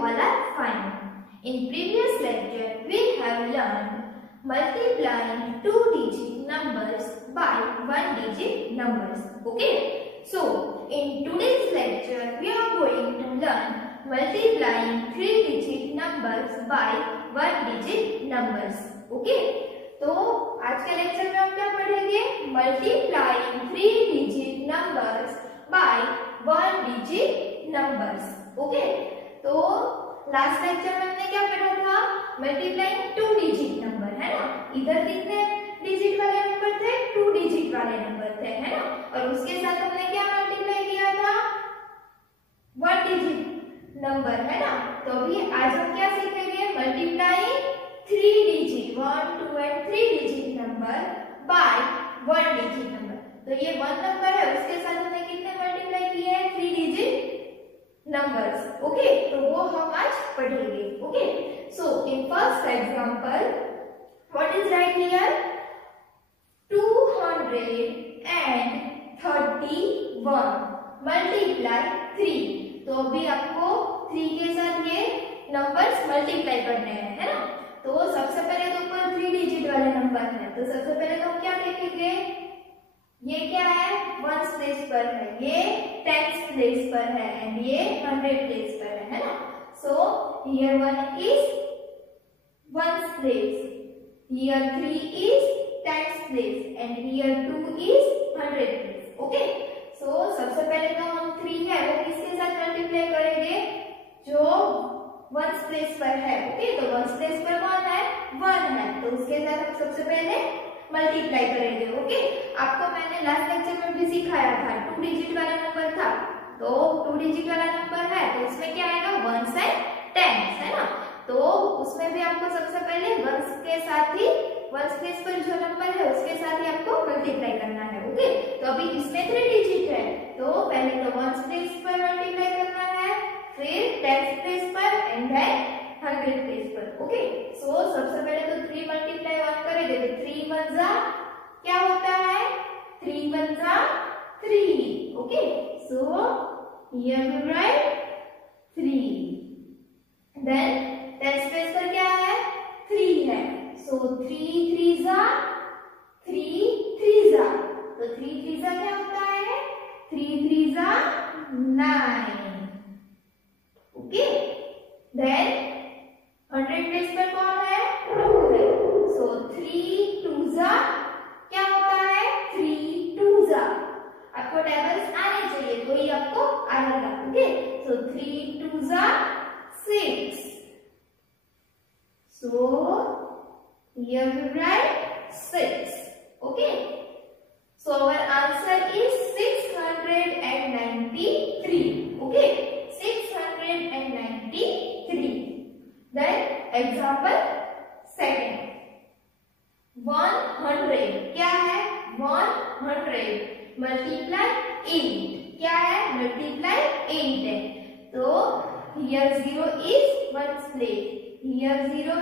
all are fine. In previous lecture, we have learned multiplying two-digit numbers by one-digit numbers. Okay. So, in today's lecture, we are going to learn multiplying three-digit numbers by one-digit numbers. Okay. तो आज के lecture में हम क्या पढ़ेंगे? Multiplying three digit numbers by one digit numbers. Okay. तो last lecture में हमने क्या पढ़ा था? मल्टीप्लाइंग टू डिजिट नंबर, है ना. इधर कितने डिजिट वाले नंबर थे? टू डिजिट वाले नंबर थे, है ना. और उसके साथ हमने क्या मल्टीप्लाई किया था? वन डिजिट नंबर, है ना. तो अभी आज हम क्या सीखेंगे? Multiplying three digit, 1, 2 and 3 digit number by one digit number. तो ये वन नंबर है, उसके साथ हमने कितने मल्टीप्लाई किए हैं? Three digit numbers. ओके. तो वो हम आज पढ़ेंगे. Okay. So in first example, what is right here? 231 multiply 3. तो अभी आपको 3 के साथ ये नंबर्स मल्टीप्लाई करने हैं, है ना. तो सबसे पहले तो ऊपर थ्री डिजिट वाले नंबर है, तो सबसे पहले तो हम क्या लिखेंगे? ये क्या है? वंस प्लेस पर है, ये टेंस प्लेस पर है एंड ये 100 प्लेस पर है ना. So here 1 is ones place, here 3 is tens place and here 2 is 100 place. Okay. So सबसे पहले तो हम 3 है वो किसके साथ मल्टीप्लाई करेंगे? जो वंस प्लेस पर है. ओके. तो वंस प्लेस पर कौन है? 1 है, तो उसके साथ हम सबसे पहले मल्टीप्लाई करेंगे. ओके. आपको मैंने लास्ट लेक्चर में भी सिखाया था, टू डिजिट वाला नंबर था. तो टू डिजिट वाला नंबर है तो उसमें क्या आएगा? वंस एंड टेंस, है ना. तो उसमें भी आपको सबसे पहले वंस के साथ ही, वंस प्लेस पर जो नंबर है उसके साथ ही आपको मल्टीप्लाई करना है. ओके. तो अभी इसमें थ्री डिजिट है, तो पहले तो वंस प्लेस पर मल्टीप्लाई करना है, फिर टेंस प्लेस पर एंड देन 100 प्लेस पर. ओके. सो सबसे पहले तो 3 मल्टीप्लाई 1 करेंगे तो 3 1 जा क्या होता है? 3 1 जा 3. Okay. So here we write 3. Then tens place पर क्या है? 3 है, सो 3 3 जा 3 3 जा. तो 3 3 जा क्या होता है? 3 3 जा 9. ओके. देन 100 प्लेस पर कौन है? 2 है, सो 3 2 जा क्या होता है? 3 2 जा. आपको टेबल्स आने चाहिए तो ही आपको आएगा. ओके. सो 3 2 जा 6. So here we write 6. Okay. So our answer is 693. Okay. 693. Then example second, 100 क्या है? 100 मल्टीप्लाई 8 क्या है? मल्टीप्लाई 8 है. तो here 0 is ones place, here 0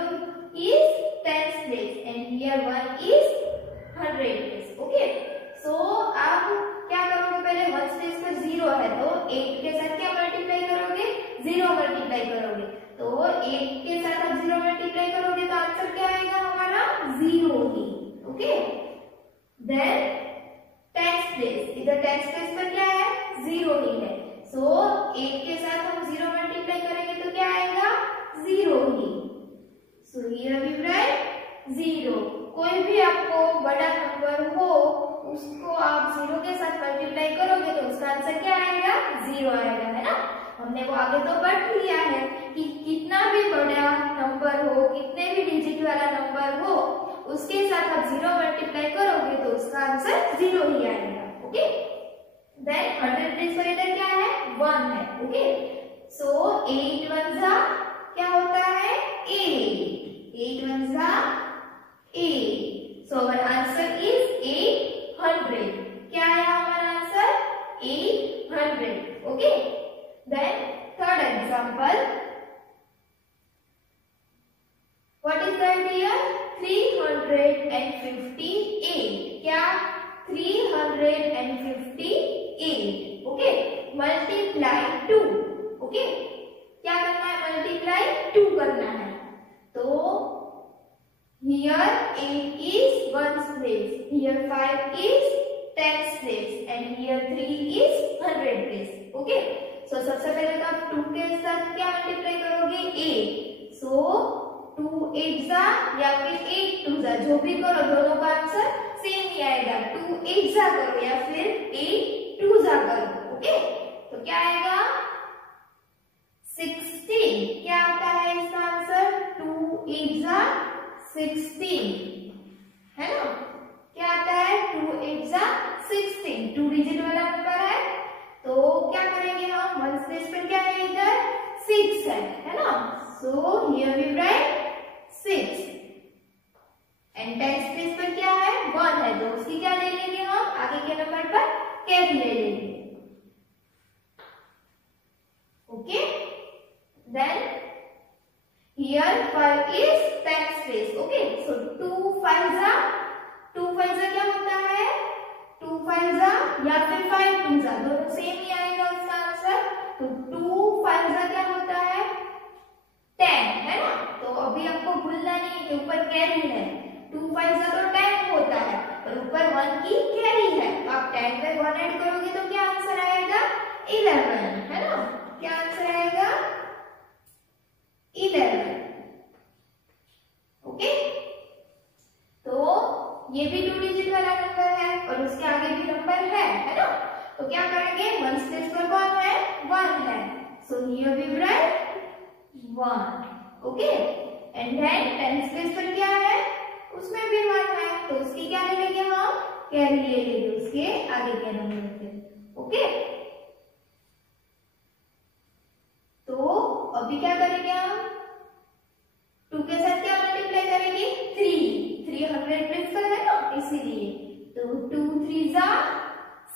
is tens place and here 1 is 100 place. Okay. सो आप क्या करोगे? पहले वंस प्लेस पर 0 है तो 8 के साथ क्या मल्टीप्लाई करोगे? 0 मल्टीप्लाई करोगे. तो 8 के साथ आप 0 मल्टीप्लाई करोगे तो आंसर क्या आएगा हमारा? 0 ही. ओके. देन टेंस प्लेस, इधर टेंस प्लेस पर क्या है? 0 ही है, सो 8 के साथ हम 0 मल्टीप्लाई करेंगे तो क्या आएगा? 0 ही. So here we write 0. कोई भी आपको बड़ा नंबर हो उसको आप 0 के साथ मल्टीप्लाई करोगे तो उसका आंसर क्या आएगा? 0 आएगा, है ना. हमने वो आगे तो पढ़ लिया है कि कितना भी बड़ा नंबर हो, कितने भी डिजिट वाला नंबर हो, उसके साथ आप 0 मल्टीप्लाई करोगे तो उसका आंसर 0 ही आएगा. ओके. देन 100 प्लेस पर इधर क्या है? 1 है. ओके. सो 8 1 जा क्या होता है? 8. 8 1 जा 8. So our answer is 800. क्या है हमारा answer? 800. Okay. Then third example, what is that here? 358 क्या? 358. ओके. मल्टीप्लाई 2. ओके. क्या करना है? मल्टीप्लाई 2 करना है। तो here 8 is 1's place, here 5 is 10's place and here 3 is 100 place. Okay, so सबसे पहले तो आप 2 के साथ क्या मल्टीप्लाई करोगे 8, so 2 8 जा या फिर 8 2 जा, जो भी करो दोनों का आंसर सेम ही आएगा। 2 8 जा करो या फिर 8 2 जा करो। ओके, तो क्या आएगा 16। क्या आता है इसका आंसर 2 8 जा 16 है ना। क्या आता है 2 8 जा 16, 2 डिजिट वाला नंबर है। तो क्या करेंगे हम, 1's प्लेस पर क्या है इधर 6 है ना। So here we write 6 and 10's place पर क्या है 1 है, तो उसकी क्या ले लेंगे हम, आगे के नंबर पर कैरी ले लेंगे। Okay, then here 5 is 10's place. Okay, so 2 5 जा क्या होता है 2 5 जा या फिर 5 2 जा, दोनों सेम ही आएगा उसका आंसर। तो 2 5 जा क्या होता है 10 है ना। तो अभी आपको भूलना नहीं कि ऊपर कैरी है, 2 5 जा तो 10 होता है और ऊपर 1 की कैरी है। तो आप 10 पे 1 ऐड करोगे तो क्या आंसर आएगा 11 है ना। क्या आंसर आएगा 11। ओके, तो ये भी 2 डिजिट वाला नंबर है और उसके आगे भी नंबर है ना। तो क्या करेंगे 1's प्लेस पर कौन है 1 है, so here we write 1। Okay, and then 10's place पर क्या है उसमें भी 1 है, तो उसकी क्या ले लेंगे हम कैरी ले लेंगे उसके आगे के नंबर पे। ओके, तो अभी क्या करेंगे हम 2 के साथ क्या मल्टीप्लाई करेंगे 3 100 प्लेस पर है ना इसीलिए। तो 2 3 जा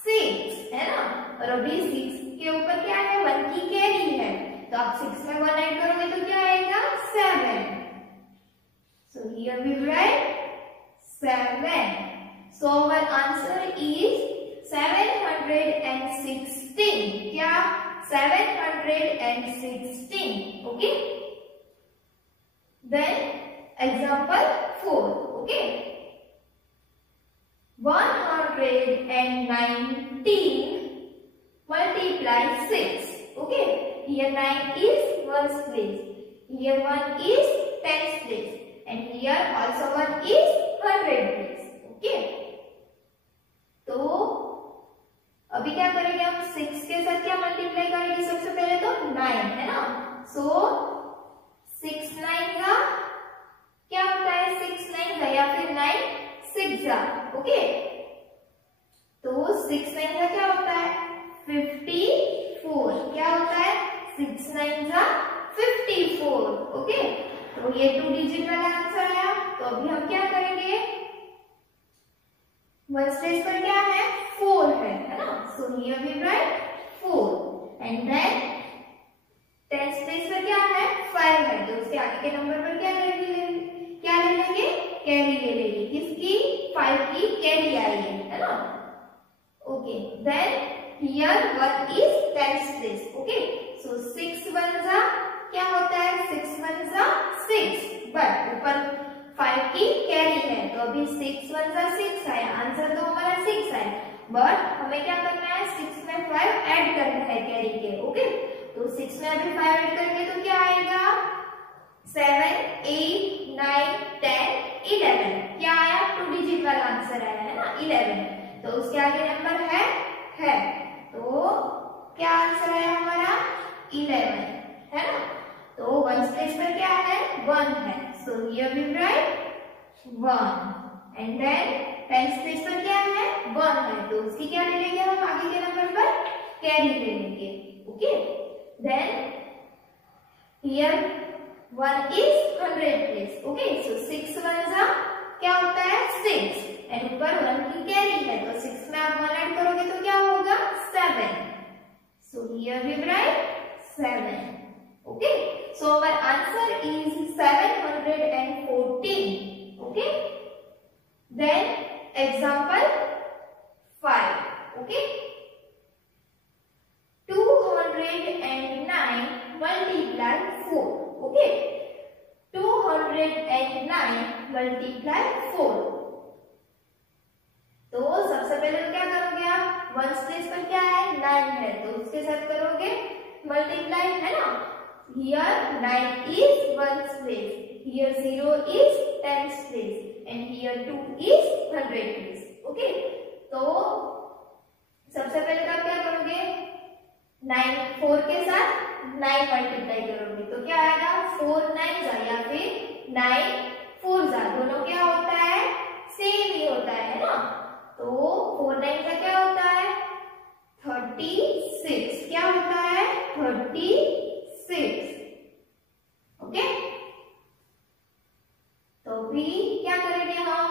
6 है ना, और अभी 6 के ऊपर क्या है 1 की कैरी है, तो आप 6 में 1 ऐड करोगे तो क्या आएगा 7। So here we write 7। So our answer is 716। क्या 716। Okay, then example 4. Okay, 119 multiply 6. Okay, here 9 is 1's place, here 1 is 10's place and here also 1 is 100 place. Okay, तो अभी क्या करेंगे हम 6 के साथ क्या मल्टीप्लाई करेंगे, सबसे पहले तो 9 है ना। सो 6 9 जा क्या होता है 6 9 जा या फिर 9 6 जा। ओके, तो 6 9 जा क्या होता है 54। क्या होता है 6 9 जा 54। ओके, तो ये 2 डिजिट वाला आंसर आया। तो अभी हम क्या करेंगे 1's प्लेस पर क्या है 4 है ना। So here we write 4 and then 10's place पर क्या है 5 है, तो उसके आगे के नंबर पर क्या ले लेंगे कैरी ले लेंगे। किसकी 5 की कैरी आई है ना। Okay, then here 1 is 10's place. Okay, so 6 1 जा क्या होता है 6 1 जा 6, बट ऊपर 5 की कैरी है, तो अभी 6 1 जा 6 आया, आंसर तो हमारा 6 आया, बट हमें क्या करना है 6 में 5 ऐड करना है कैरी के। ओके, तो 6 में अभी 5 ऐड करेंगे तो क्या आएगा 7 8 9 10 11। क्या आया 2 डिजिट वाला आंसर आया है ना 11। तो उसके आगे नंबर है तो क्या आंसर आया हमारा 11 है ना। तो 1's प्लेस पर क्या है 1 है, so here we write 1 and then 10's place पर क्या है 1 है, तो उसकी क्या ले लेंगे हम आगे के नंबर पर कैरी ले लेंगे। Okay, then here 1 is 100 place. Okay, so 6 1 जा क्या होता है 6 एंड ऊपर 1 की कैरी है, तो 6 में आप 1 ऐड करोगे तो क्या होगा 7। So here we write 7. Okay, so our answer is 714. Okay, then example 5. Okay, 209 multiply 4. Okay 209 multiply 4। तो सबसे पहले तो क्या करोगे आप, वंस प्लेस पर क्या है 9 है तो उसके साथ करोगे मल्टीप्लाई, है ना। Here 9 is ones place, here 0 is tens place and here 2 is 100 place. Okay तो सबसे पहले तो आप क्या करोगे 9 4 के साथ 9 मल्टीप्लाई करोगे तो क्या आएगा 4 9 जा या फिर 9 4 जा, दोनों क्या होता है सेम ही होता है ना। तो 4 9 का क्या होता है 36, क्या होता है 36। ओके तो भी क्या करेंगे हम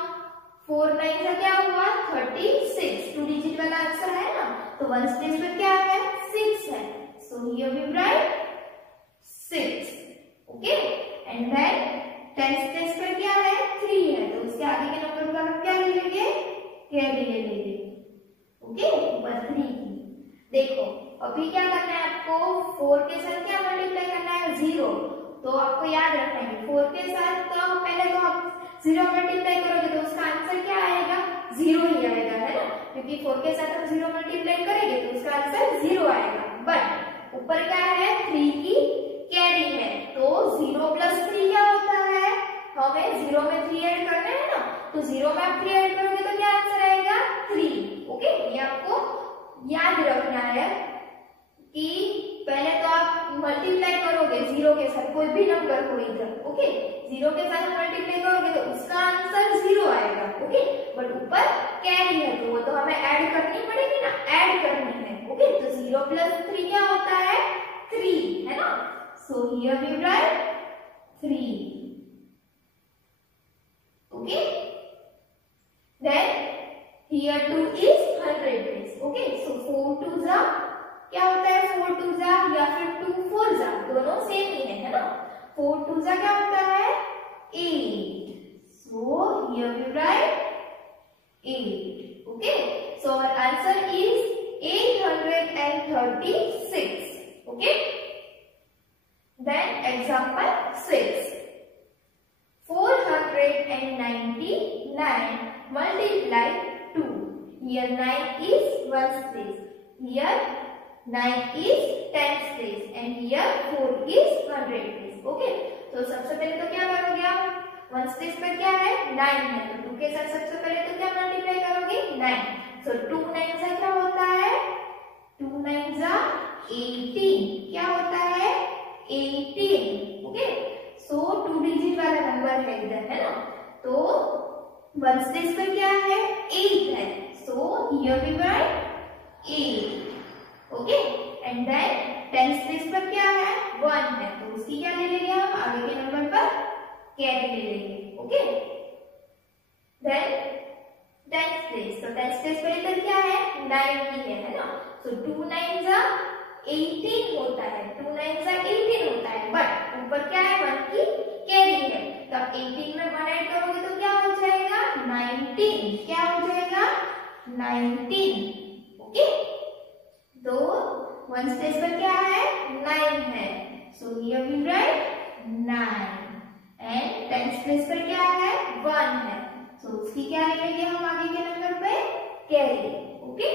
4 9 का क्या हुआ 36, 2 डिजिट वाला आंसर है ना। तो वंस प्लेस पर क्या है 6 है, so here we write 6। Okay and then tens place पर क्या है 3 है तो उसके आगे के नंबर का हम क्या ले लेंगे कैरी ले लेंगे। ओके ऊपर 3 की देखो अभी क्या करना है आपको 4 के साथ क्या मल्टीप्लाई करना है 0, तो आपको याद रखना है 4 के साथ तो पहले तो आप 0 मल्टीप्लाई करोगे तो उसका आंसर क्या आएगा 0 ही आएगा, है ना, क्योंकि 4 के साथ हम 0 मल्टीप्लाई करेंगे तो उसका आंसर 0 आएगा। बट ऊपर क्या है 3 की कैरी है तो 0 प्लस 3 क्या होता है, हमें 0 में 3 ऐड करना है ना, तो 0 में आप 3 ऐड करोगे तो क्या आंसर आएगा 3। ओके ये आपको याद रखना है कि पहले तो आप मल्टीप्लाई करोगे 0 के साथ कोई भी नंबर हो इधर। ओके 0 के साथ मल्टीप्लाई करोगे तो उसका आंसर 0 आएगा। ओके बट ऊपर कैरी है तो वो तो हमें ऐड करनी पड़ेगी ना, ऐड करनी है। ओके तो 0 प्लस 3 क्या होता है 3, है ना। So here we write 3। Okay then here 2 is 100। Okay so 4 2 जा क्या होता है 4 2 जा या फिर 2 4 जा, दोनों सेम ही है ना। 4 2 जा क्या होता है 8, so here we write 8। Okay so our answer is 836। Okay then example 6 499 multiply 2, here 9 is ones place, here 9 is tens place and here 4 is 100 place। Okay तो सबसे पहले तो क्या करोगे आप वंस प्लेस पर क्या है 9 है तो 2 के साथ सबसे पहले तो क्या मल्टीप्लाई करोगे 9, सो 2 9 से क्या होता है 2 9 जा 18, क्या होता है 18। ओके सो 2 डिजिट वाला नंबर है इधर, है ना, तो वंस प्लेस पर क्या है 8 है, so here we write 8। Okay and then tens place पर क्या है 1 है तो उसकी क्या ले लेंगे हम आगे के नंबर पर कैरी ले लेंगे। ओके देन टेंस प्लेस, तो टेंस प्लेस पर इधर क्या है 9 ही है ना, सो 2 9 जा 18 होता है, 2 9 जा 18 होता है बट ऊपर क्या है 1 की कैरी है तो आप 18 में 1 ऐड करोगे तो क्या हो जाएगा 19, क्या हो जाएगा 19। ओके तो वंस प्लेस पर क्या है 9 है, so here we write 9 and tens place पर क्या है 1 है, सो उसकी क्या ले लेंगे हम आगे के नंबर पे कैरी। ओके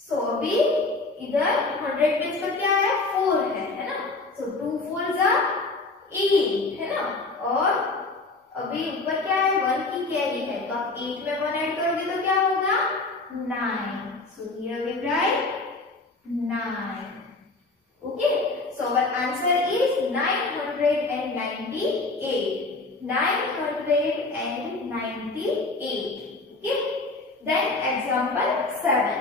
सो अभी इधर 100 प्लेस पर क्या है 4 है ना, सो 2 4 जा 8, है ना, और अभी ऊपर क्या है 1 की कैरी है तो आप 8 में 1 ऐड करोगे तो क्या होगा 9, so here we write 9। okay so our answer is 998, 998। okay then example 7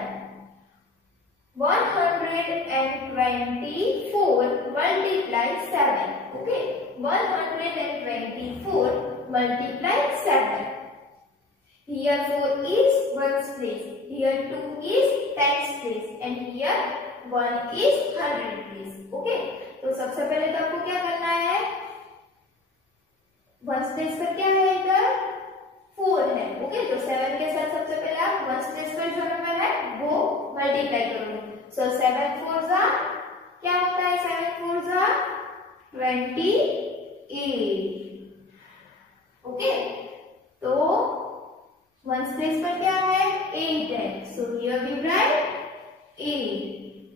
124 multiply 7। okay 124 multiply 7, here 4 is ones place, here 2 is tens place and here 1 is 100 place। Okay तो सबसे पहले तो आपको क्या करना है वंस प्लेस पर क्या है इधर 4 है। ओके तो 7 के साथ सबसे पहले आप वंस प्लेस पर जो नंबर है वो मल्टीप्लाई करोगे, सो 7 4 जा क्या होता है 7 4 जा 28। ओके, तो वंस प्लेस पर क्या है? 8 है, so here we write 8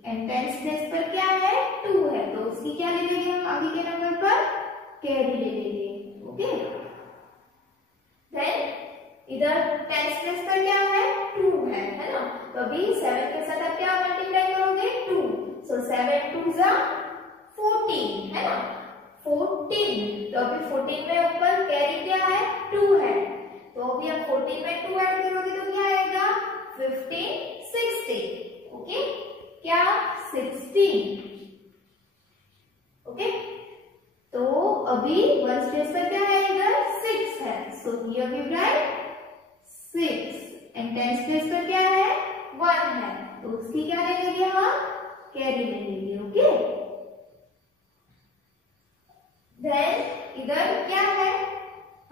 and tens place पर क्या है? 2 है, तो उसकी क्या ले लेंगे हम आगे के नंबर पर? कैरी ले लेंगे। ओके, देन इधर टेंस प्लेस पर क्या है? 2 है ना, तो अभी 7 के साथ आप क्या मल्टीप्लाई करोगे? 2, सो 7 2 जा 14 है ना, 14। तो अभी 14 में ऊपर कैरी क्या है? 2 है, तो अभी आप 14 में 2 ऐड करोगे तो क्या आएगा? 15 16। ओके, क्या? 16। ओके, तो अभी वंस प्लेस पर क्या है? इधर 6 है, so here we write 6 and tens place पर क्या है? 1 है, तो उसकी क्या ले लेंगे हम? कैरी ले लेंगे। ओके, देन इधर क्या है?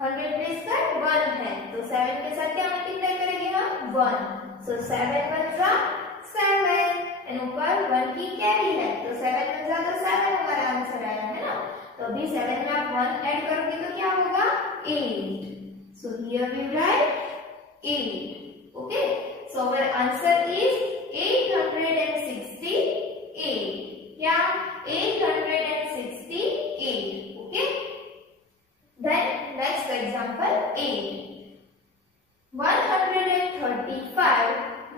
100 प्लेस पर 1 है, तो 7 के साथ क्या मल्टीप्लाई करेंगे हम? 1, सो 7 1 जा 7 एंड ऊपर 1 की कैरी है, तो 7 1 जा तो 7 हमारा आंसर आया है ना। तो अभी 7 में आप 1 ऐड करोगे तो क्या होगा? 8, so here we write 8। Okay, so our answer is 868। क्या? 868। Okay, then next example 8। 135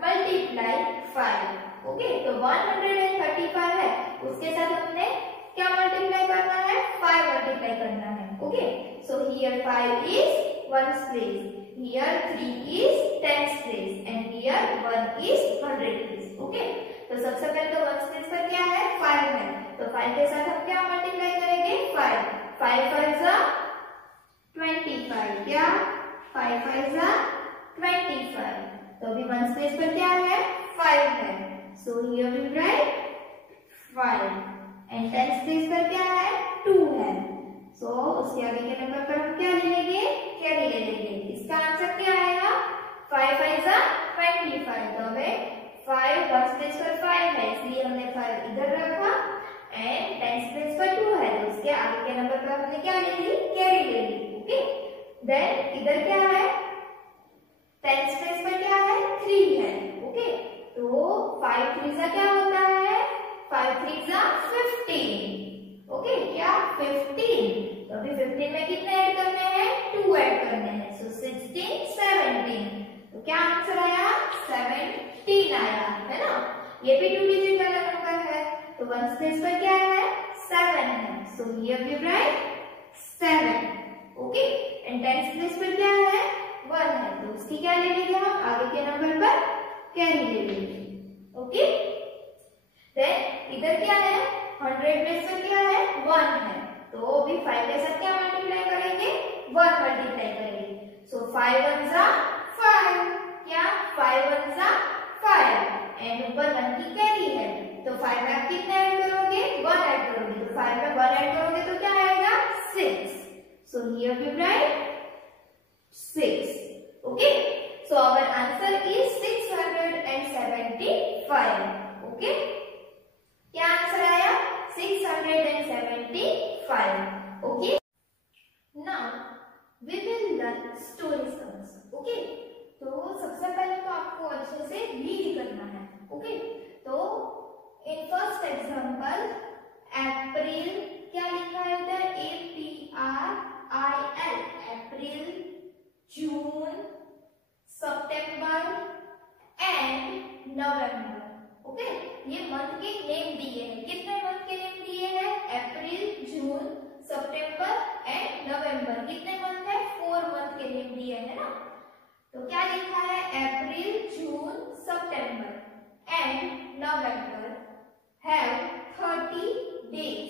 multiply 5। Okay, तो 135 है, उसके साथ हमने क्या मल्टीप्लाई करना है? 5 मल्टीप्लाई करना है। Okay, so here 5 is ones place, here 3 is tens place and here 1 is 100 place. Okay, तो सबसे पहले तो वंस प्लेस पर क्या है? 5 है, तो 5 के साथ हम क्या मल्टीप्लाई करेंगे? 5 5 5 जा 25। क्या? 5 5 जा 25, तो अभी वंस प्लेस पर क्या है? 5 है, so here we write 5 and tens place पर क्या है? 2 है, सो उसके आगे के नंबर पर हम क्या ले लेंगे? कैरी ले लेंगे। इसका आंसर क्या आएगा? 5 5 जा 25, तो हमें 5 वंस प्लेस पर 5 है, इसलिए हमने 5 इधर रखा एंड टेंस प्लेस पर 2 है, तो उसके आगे के नंबर पर हमने क्या ले ली? कैरी ले ली। ओके, देन इधर क्या है? टेंस प्लेस पर क्या है? 3 है। ओके, तो 5 3 जा क्या होता है? 5 3 जा 15। ओके, क्या? 15, तो अभी 15 में कितने ऐड करने हैं? 2 ऐड करने हैं, सो 16 17, तो क्या आंसर आया? 17 आया है ना। ये भी 2 डिजिट वाला नंबर है, तो वंस प्लेस पर क्या है? 7 है, so here we write 7। Okay, and tens place पर क्या है? 1 है, तो उसकी क्या ले लेंगे हम? आगे के नंबर पर कैरी ले लेंगे। ओके, देन इधर क्या है? 100 प्लेस पर क्या है? 1 है, तो अभी 5 के साथ क्या मल्टीप्लाई करेंगे? 1 मल्टीप्लाई करेंगे, सो 5 1 जा 5। क्या? 5 1 जा 5 एंड ऊपर 1 की कैरी है, तो 5 में आप कितने ऐड करोगे? 1 ऐड करोगे, तो 5 में 1 ऐड करोगे तो क्या आएगा? 6, so here we write 6। Okay, so our answer is 675। Okay, क्या आंसर आया? 675। Okay, now we will learn story sums. Okay, तो सबसे पहले तो आपको अच्छे से रीड करना है। ओके, तो इन फर्स्ट एग्जांपल अप्रैल, क्या लिखा है उधर? APRIL, April, June, September and November. Okay, ये मंथ के नेम दिए हैं। कितने मंथ के नेम दिए हैं? अप्रैल, जून, सितंबर एंड नवंबर। कितने मंथ है? 4 मंथ के नेम दिए हैं ना। तो क्या लिखा है? अप्रैल, जून, सितंबर एंड नवंबर हैव 30 डेज।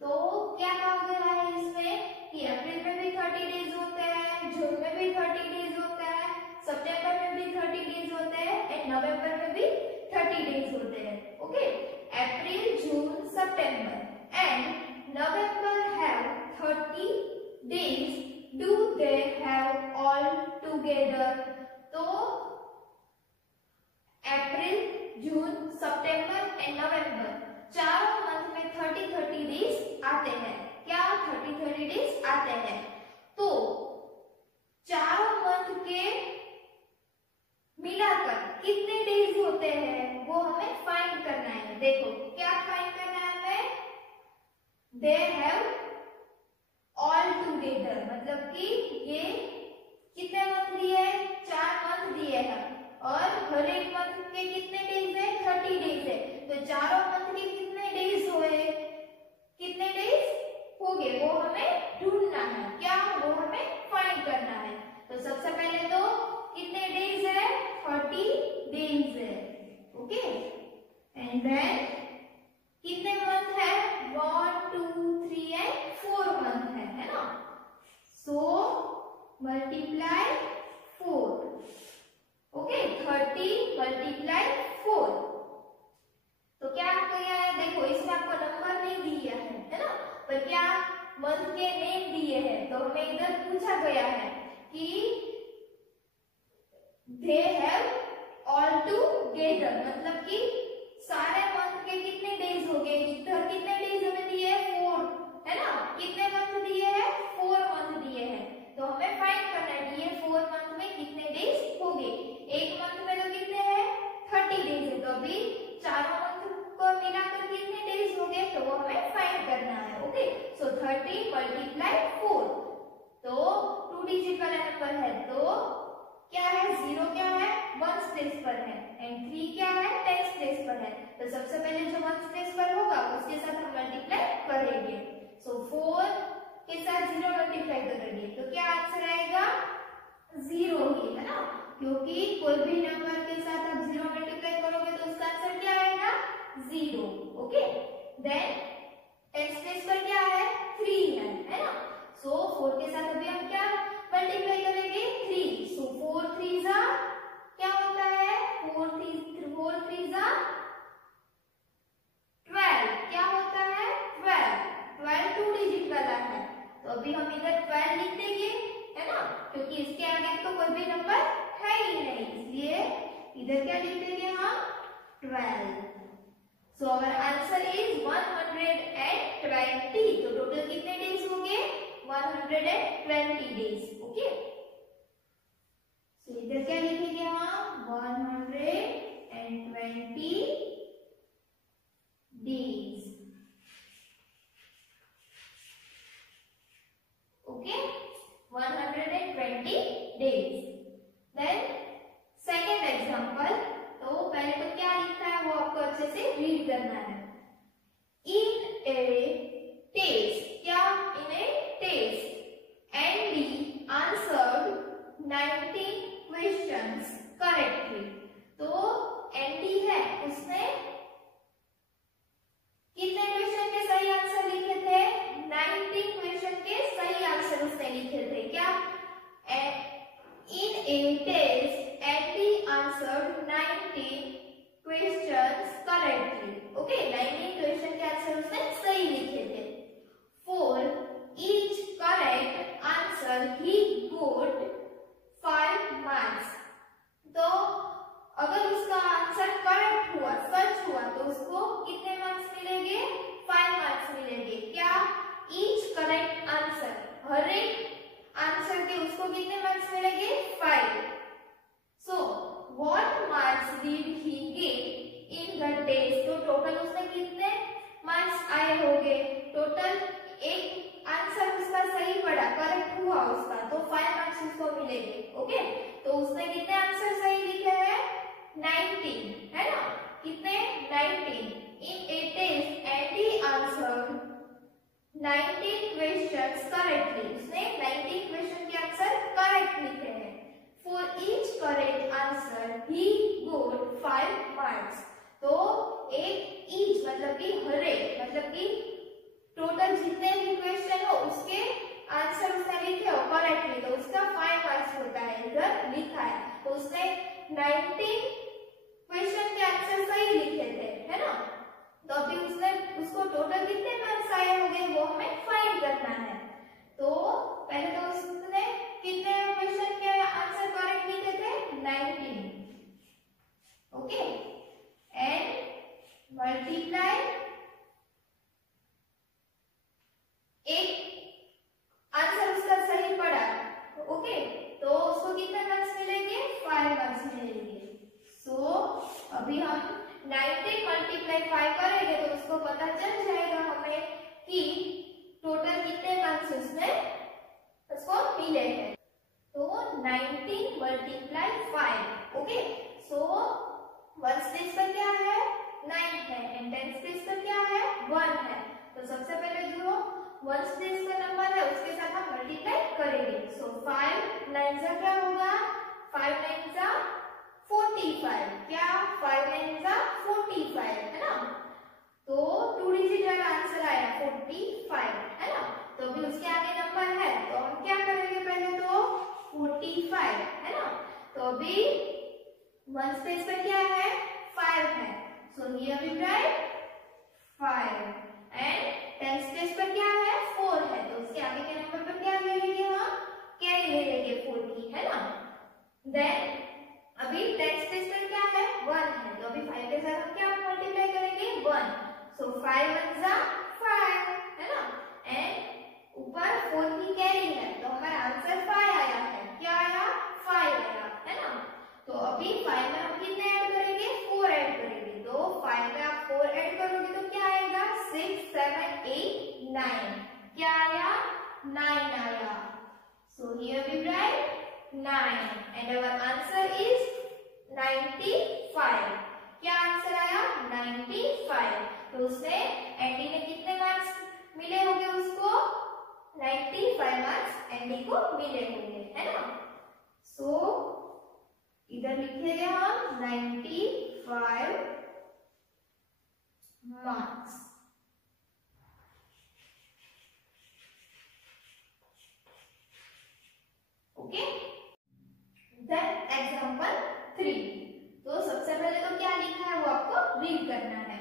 तो क्या कहा गया है इसमें कि अप्रैल में भी 30 डेज होते हैं, जून में भी 30 डेज होता है, सितंबर में भी 30 डेज होते हैं एंड नवंबर में भी 30 डेज होते हैं। Okay, April, June, September and November have 30 days. Do they have all together? तो अप्रैल, जून, सितंबर एंड नवंबर चारों मंथ में 30 डेज आते हैं। डेज आते हैं। तो चारों मंथ के मिलाकर कितने डेज होते हैं वो हमें फाइंड करना है। देखो क्या फाइंड करना है हमें, दे हैव ऑल टुगेदर, मतलब कि ये कितने मंथ दिए हैं, 4 मंथ दिए हैं और हर एक मंथ के कितने डेज है, 30 डेज है। तो चारों मंथ के कितने डेज हुए, कितने डेज हो गए वो हमें ढूंढना है। क्या, वो हमें फाइंड करना है। तो सबसे पहले तो कितने डेज है, 30 डेज है। ओके, एंड देन कितने मंथ है, 1 2 3 एंड 4 मंथ है ना। So multiply 4। Okay, 30 multiply 4। तो क्या आपको यहाँ देखो इसमें आपको नंबर नहीं दिया है ना, पर क्या मंथ के नेम दिए हैं। तो हमें इधर पूछा गया है कि दे हैव ऑल टुगेदर, मतलब कि सारे मंथ के कितने डेज हो गए। इधर कितने डेज हमें दिए हैं, 4 है ना। कितने मंथ दिए हैं, 4 मंथ दिए हैं। तो हमें फाइंड करना है कि ये 4 मंथ में कितने डेज हो गए। एक मंथ में तो कितने हैं, 30 डेज है। तो अभी चारों मंथ को मिलाकर कितने डेज हो गए तो वो हमें फाइंड करना है। ओके, सो 30 मल्टीप्लाई 4। तो 2 डिजिट वाला नंबर है तो क्या है, 0 क्या है, 1 प्लेस पर है एंड 3 क्या है, 10 प्लेस पर है। तो सबसे पहले जो 1 प्लेस पर होगा उसके साथ हम मल्टीप्लाई करेंगे। सो 4 के साथ 0 मल्टीप्लाई करेंगे तो क्या आंसर आएगा, 0 ही है ना, क्योंकि कोई भी नंबर के साथ आप 0 मल्टीप्लाई करोगे तो उसका आंसर क्या आएगा, 0। ओके, देन 10 प्लेस पर क्या है, 3 है ना। सो 4 के साथ अभी हम क्या मल्टीप्लाई करेंगे, 3। सो 4 3 जा क्या होता है, 4 3 जा 12, क्या होता है, 12 2 डिजिट वाला है। तो अभी हम इधर 12 लिख देंगे है ना, क्योंकि इसके आगे तो कोई भी नंबर है ही नहीं, इसलिए इधर क्या लिख देंगे हम, 12। So our answer is 120। तो टोटल कितने डेज हो गए, 120 डेज। ओके, सो इधर क्या लिखेंगे हम, 120 days. Okay, 120 days. Then second example, तो पहले तो क्या लिखा है वो आपको अच्छे से रीड करना है। इन ए टेस्ट, क्या, in a test Andy answered 19 questions correctly. तो एंडी है, उसने कितने क्वेश्चन के सही आंसर लिखे थे, 19 क्वेश्चन के सही आंसर उसने लिखे थे। क्या, in a test Andy answered 19 questions correctly. Okay, 19 question के आंसर उसने सही लिखे थे। For each correct answer he got 5 marks. तो अगर उसका आंसर करेक्ट हुआ, सच हुआ, तो उसको कितने मार्क्स मिलेंगे, 5 मार्क्स मिलेंगे। क्या, ईच करेक्ट आंसर, हर एक आंसर के उसको कितने मार्क्स मिलेंगे, 5। So what marks did he get in the test. तो टोटल उसने कितने मार्क्स आए होंगे, टोटल एक आंसर उसका सही पड़ा, करेक्ट हुआ उसका, तो 5 मार्क्स उसको मिलेंगे। ओके, तो उसने कितने आंसर सही लिखे हैं, 19 है ना, कितने, 19। In a test Andy answered 19 questions correctly, उसने 19 क्वेश्चन के आंसर करेक्ट लिखे हैं। For each correct answer he got 5 marks. तो एक ईच मतलब कि हर एक, मतलब कि टोटल जितने भी क्वेश्चन हो उसके आंसर उसने लिखे हो करेक्टली तो उसका 5 मार्क्स होता है, इधर लिखा है। तो उसने 19 क्वेश्चन के आंसर सही लिखे थे है ना, तो अभी उसने उसको टोटल कितने मार्क्स आए होंगे वो हमें फाइंड करना है। तो पहले तो उसने कितने क्वेश्चन के आंसर करेक्ट लिखे थे, 19। ओके, एंड मल्टीप्लाई एक वंस प्लेस पर क्या है 9 है एंड टेंस प्लेस पर क्या है 1 है। तो सबसे पहले जो वंस प्लेस का नंबर है उसके साथ हम मल्टीप्लाई करेंगे। सो 5 9 जा क्या होगा 5 9 जा 45 क्या 5 9 जा 45 है ना। तो 2 डिजिट वाला आंसर आया 45 है ना। तो अभी उसके आगे नंबर है तो हम क्या करेंगे पहले तो 45 है ना। तो अभी वंस प्लेस पर क्या है 5 है so here we write 5 and tens place पर क्या है 4 है तो उसके आगे के नंबर पर क्या ले लेंगे हम कैरी ले लेंगे 4 की है ना। देन अभी टेंस प्लेस पर क्या है 1 है तो अभी 5 के साथ हम क्या मल्टीप्लाई करेंगे 1 सो 5 1 जा 5 है ना एंड ऊपर 4 की कैरी है तो हमारा आंसर 5 आया है क्या आया 5 आया है ना। तो अभी 5 में हम कितने ऐड करेंगे 4 ऐड करेंगे तो 5 में आप 4 ऐड करोगे तो क्या आएगा 6 7 8 9 क्या आया 9 आया। So here we write 9 and our answer is 95 क्या आंसर आया 95। तो उसने एंडी ने कितने मार्क्स मिले होंगे उसको 95 मार्क्स एंडी को मिले होंगे है ना। सो इधर लिखेंगे हम 95 मार्क्स। ओके देन एग्जांपल 3 तो सबसे पहले तो क्या लिखा है वो आपको रीड करना है।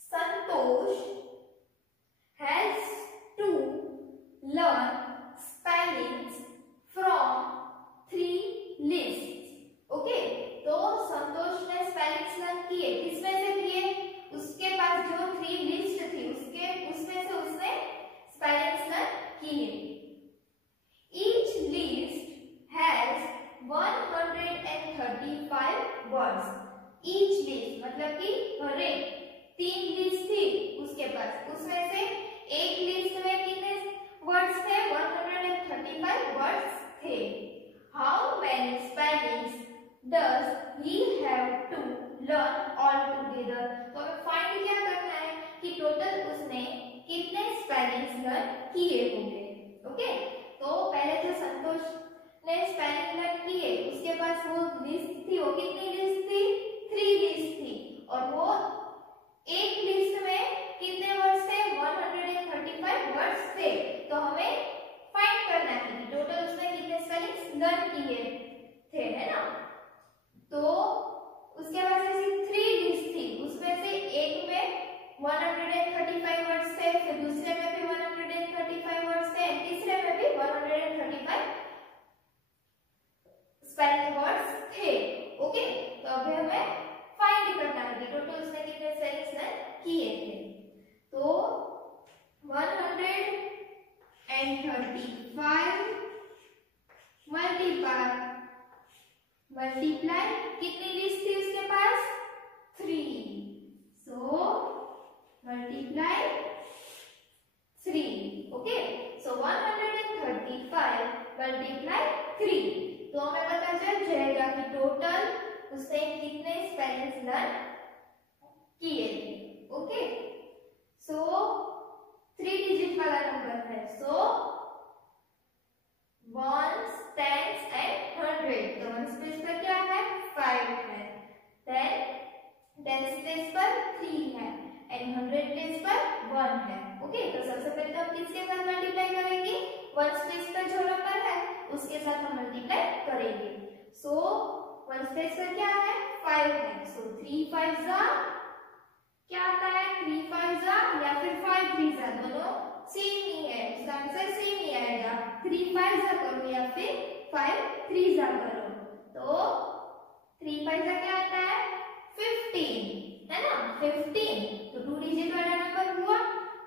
Santosh has to learn spellings from 3 lists. Okay तो संतोष ने स्पेलिंग्स लर्न किए किसमें से किए उसके पास जो 3 लिस्ट थी उसमें से उसने स्पेलिंग्स लर्न किए। Each list has 135 words. Each list मतलब कि हर एक 3 लिस्ट थी उसके पास उसमें से एक लिस्ट में कितने वर्ड्स थे 135 वर्ड्स थे। How many spellings does he have to learn all together? तो हमें फाइंड क्या करना है कि टोटल उसने कितने स्पेलिंग्स लर्न किए होंगे। ओके तो पहले जो संतोष ने स्पेलिंग लर्न किए उसके पास वो लिस्ट थी वो कितनी लिस्ट थी 3 लिस्ट थी और वो एक लिस्ट में कितने वर्ड्स थे 135 वर्ड्स थे। तो हमें फाइंड करना है कि टोटल उसने कितने स्पेलिंग्स लर्न किए थे है ना। तो उसके पास ऐसी 3 लिस्ट थी उसमें से एक में 135 वर्ड्स थे फिर दूसरे में भी 135 वर्ड्स थे तीसरे में भी 135 स्पेलिंग वर्ड्स थे। ओके तो अभी हमें फाइंड करना है कि टोटल उसने कितने स्पेलिंग्स लर्न किए थे। तो 135 मल्टीप्लाई कितनी लिस्ट थी उसके पास 3 सो मल्टीप्लाई 3। ओके सो 135 मल्टीप्लाई 3 तो हमें पता चल जाएगा कि टोटल उसने कितने स्पेलिंग्स लर्न किए थे। ओके सो 3 डिजिट वाला नंबर है सो वंस टेंस एंड 100 तो वंस प्लेस पर क्या है 5 है देन टेंस प्लेस पर 3 है एंड 100 प्लेस पर 1 है। ओके तो सबसे पहले तो हम किसके साथ मल्टीप्लाई करेंगे वंस प्लेस पर जो नंबर है उसके साथ हम मल्टीप्लाई करेंगे। सो वंस प्लेस पर क्या है 5 है सो 3 5 जा क्या आता है 3 5 जा या फिर 5 3 जा दोनों सेम ही है इसका आंसर सेम ही आएगा 3 5 जा करो या फिर 5 3 जा करो। तो 3 5 जा क्या आता है 15 है ना 15 तो 2 डिजिट वाला नंबर हुआ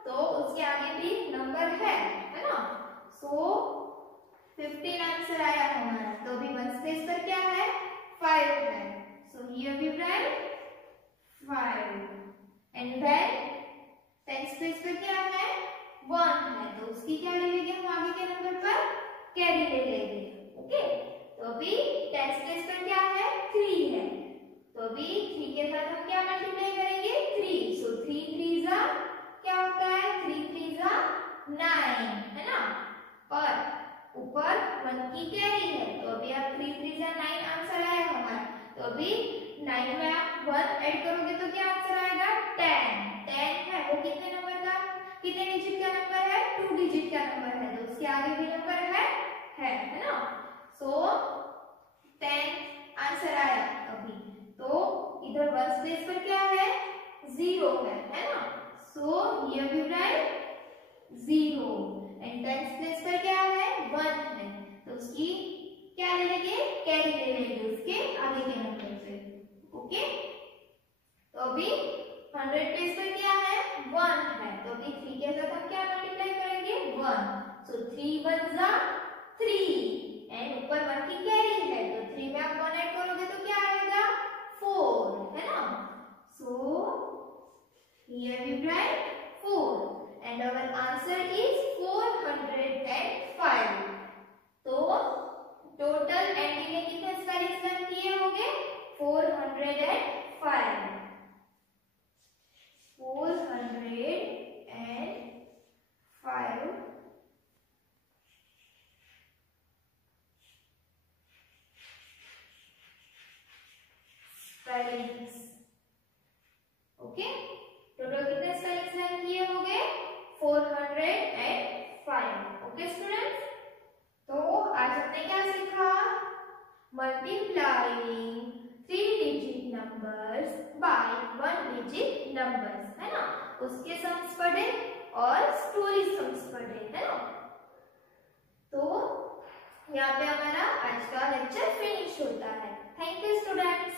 तो उसके आगे भी नंबर है ना। सो 15 आंसर आया हमारा। तो अभी वंस प्लेस पर क्या है 5 है so here we write 5 and then tens place पर क्या है 1 है तो उसकी क्या ले लेंगे हम आगे के नंबर पर कैरी ले लेंगे। ओके तो अभी टेंस प्लेस पर क्या है 3 है तो अभी 3 के साथ हम क्या मल्टीप्लाई करेंगे 3, सो 3 3 जा क्या होता है 3 3 जा 9 है ना, और ऊपर 1 की कैरी है, तो अभी आप 3 3 जा 9 आंसर आया हमारा। तो अभी 9 में आप 1 ऐड करोगे तो क्या आंसर आएगा 10 10 है वो कितने नंबर का कितने डिजिट का नंबर है 2 डिजिट का नंबर है, तो उसके आगे भी नंबर है ना, सो 10 आंसर आया अभी। तो इधर 1 प्लेस पर क्या है 0 है ना, so here we write 0 and 10 place पर क्या है 1 है, तो उसकी क्या ले लेंगे कैरी ले लेंगे उसके आगे के नंबर से। ओके, तो अभी 100 प्लेस पर क्या है 1 है, तो अभी 3 के साथ हम क्या मल्टीप्लाई करेंगे 1, सो 3 1 जा 3 एंड ऊपर 1 की कैरी है, तो 3 में आप 1 ऐड करोगे तो क्या आएगा 4 है ना, so here we write 4 and our answer is 405। तो टोटल एंडी ने कितने स्पेलिंग्स लर्न किए होंगे 405 स्पेलिंग्स। ओके, टोटल कितने स्पेलिंग्स लर्न किए होंगे 405। ओके स्टूडेंट्स, तो आज हमने क्या सीखा multiplying 3 digit numbers by 1 digit numbers है ना, उसके सम्स पढ़े और स्टोरी सम्स पढ़े है ना। तो यहाँ पे हमारा आज का लेक्चर फिनिश होता है। Thank you students.